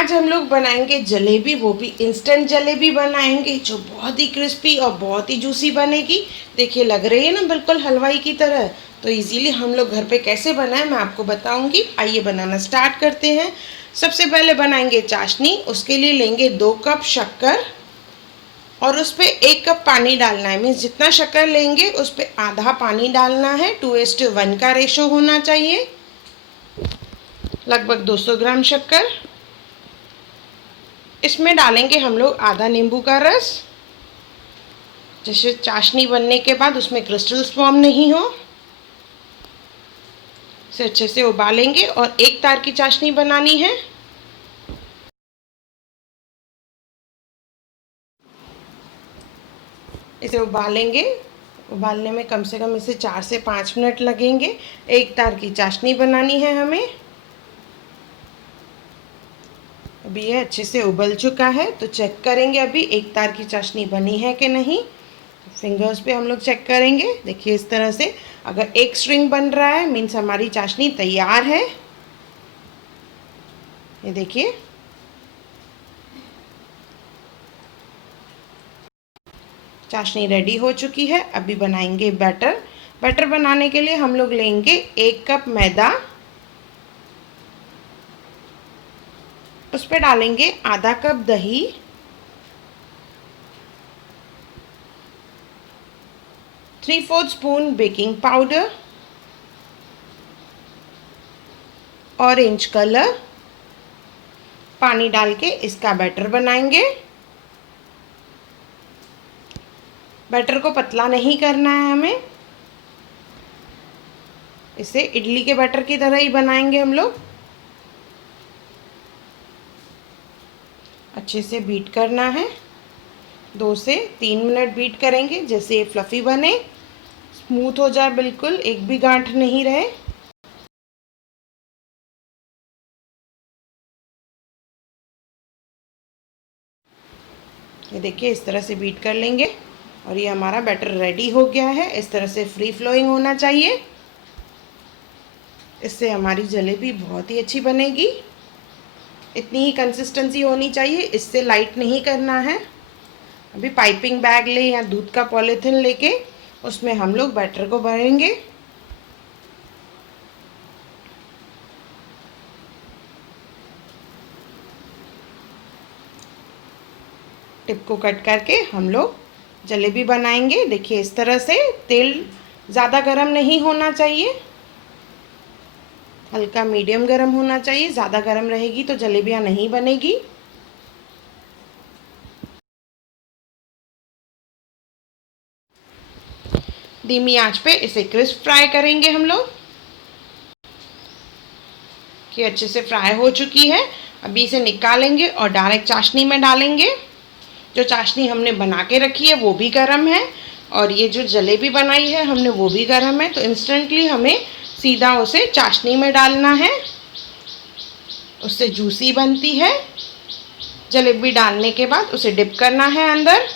आज हम लोग बनाएंगे जलेबी, वो भी इंस्टेंट जलेबी बनाएंगे जो बहुत ही क्रिस्पी और बहुत ही जूसी बनेगी। देखिए लग रही है ना बिल्कुल हलवाई की तरह। तो इजीली हम लोग घर पे कैसे बनाएं मैं आपको बताऊंगी। आइए बनाना स्टार्ट करते हैं। सबसे पहले बनाएंगे चाशनी। उसके लिए लेंगे 2 कप शक्कर और उस पर 1 कप पानी डालना है। मीन्स जितना शक्कर लेंगे उस पर आधा पानी डालना है। 2:1 का रेशो होना चाहिए। लगभग 200 ग्राम शक्कर। इसमें डालेंगे हम लोग आधा नींबू का रस, जैसे चाशनी बनने के बाद उसमें क्रिस्टल्स फॉर्म नहीं हो। इसे अच्छे से उबालेंगे और एक तार की चाशनी बनानी है। इसे उबालेंगे। उबालने में कम से कम इसे 4 से 5 मिनट लगेंगे। एक तार की चाशनी बनानी है हमें। अभी ये अच्छे से उबल चुका है तो चेक करेंगे अभी एक तार की चाशनी बनी है कि नहीं। फिंगर्स पे हम लोग चेक करेंगे। देखिए इस तरह से अगर एक स्ट्रिंग बन रहा है मीन्स हमारी चाशनी तैयार है। ये देखिए चाशनी रेडी हो चुकी है। अभी बनाएंगे बैटर। बैटर बनाने के लिए हम लोग लेंगे 1 कप मैदा। उस पर डालेंगे आधा कप दही, 3/4 spoon baking powder, orange colour. पानी डाल के इसका बैटर बनाएंगे। बैटर को पतला नहीं करना है हमें। इसे इडली के बैटर की तरह ही बनाएंगे हम लोग। अच्छे से बीट करना है। 2 से 3 मिनट बीट करेंगे जैसे ये फ्लफ़ी बने, स्मूथ हो जाए, बिल्कुल एक भी गांठ नहीं रहे। ये देखिए इस तरह से बीट कर लेंगे और ये हमारा बैटर रेडी हो गया है। इस तरह से फ्री फ्लोइंग होना चाहिए। इससे हमारी जलेबी बहुत ही अच्छी बनेगी। इतनी ही कंसिस्टेंसी होनी चाहिए, इससे लाइट नहीं करना है। अभी पाइपिंग बैग ले या दूध का पॉलीथिन लेके उसमें हम लोग बैटर को भरेंगे। टिप को कट करके हम लोग जलेबी बनाएंगे। देखिए इस तरह से तेल ज़्यादा गर्म नहीं होना चाहिए, हल्का मीडियम गर्म होना चाहिए। ज़्यादा गर्म रहेगी तो जलेबियाँ नहीं बनेगी। धीमी आंच पे इसे क्रिस्प फ्राई करेंगे हम लोग। कि अच्छे से फ्राई हो चुकी है। अभी इसे निकालेंगे और डायरेक्ट चाशनी में डालेंगे। जो चाशनी हमने बना के रखी है वो भी गर्म है और ये जो जलेबी बनाई है हमने वो भी गर्म है। तो इंस्टेंटली हमें सीधा उसे चाशनी में डालना है, उससे जूसी बनती है। जलेबी डालने के बाद उसे डिप करना है अंदर,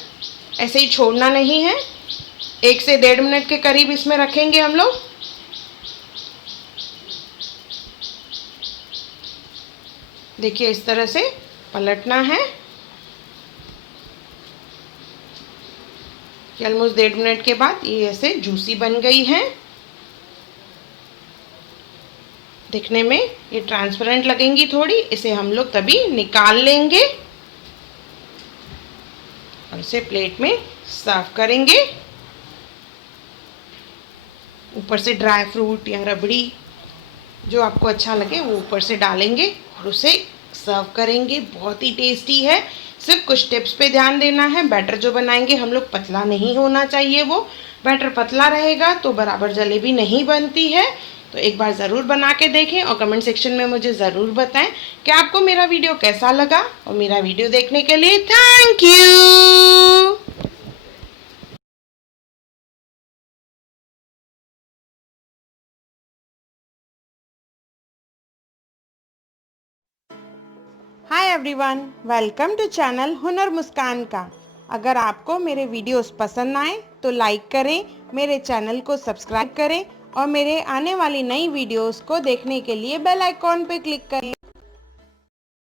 ऐसे ही छोड़ना नहीं है। 1 से 1.5 मिनट के करीब इसमें रखेंगे हम लोग। देखिए इस तरह से पलटना है। ऑलमोस्ट 1.5 मिनट के बाद ये ऐसे जूसी बन गई है। दिखने में ये ट्रांसपेरेंट लगेंगी थोड़ी। इसे हम लोग तभी निकाल लेंगे और इसे प्लेट में सर्व करेंगे। ऊपर से ड्राई फ्रूट या रबड़ी जो आपको अच्छा लगे वो ऊपर से डालेंगे और उसे सर्व करेंगे। बहुत ही टेस्टी है। सिर्फ कुछ टिप्स पे ध्यान देना है। बैटर जो बनाएंगे हम लोग पतला नहीं होना चाहिए। वो बैटर पतला रहेगा तो बराबर जलेबी नहीं बनती है। तो एक बार ज़रूर बना के देखें और कमेंट सेक्शन में मुझे ज़रूर बताएं कि आपको मेरा वीडियो कैसा लगा। और मेरा वीडियो देखने के लिए thank you. Hi everyone, welcome to channel Hunar Muskan का। अगर आपको मेरे वीडियोस पसंद आए तो लाइक करें, मेरे चैनल को सब्सक्राइब करें और मेरे आने वाली नई वीडियोस को देखने के लिए बेल आइकॉन पे क्लिक करें।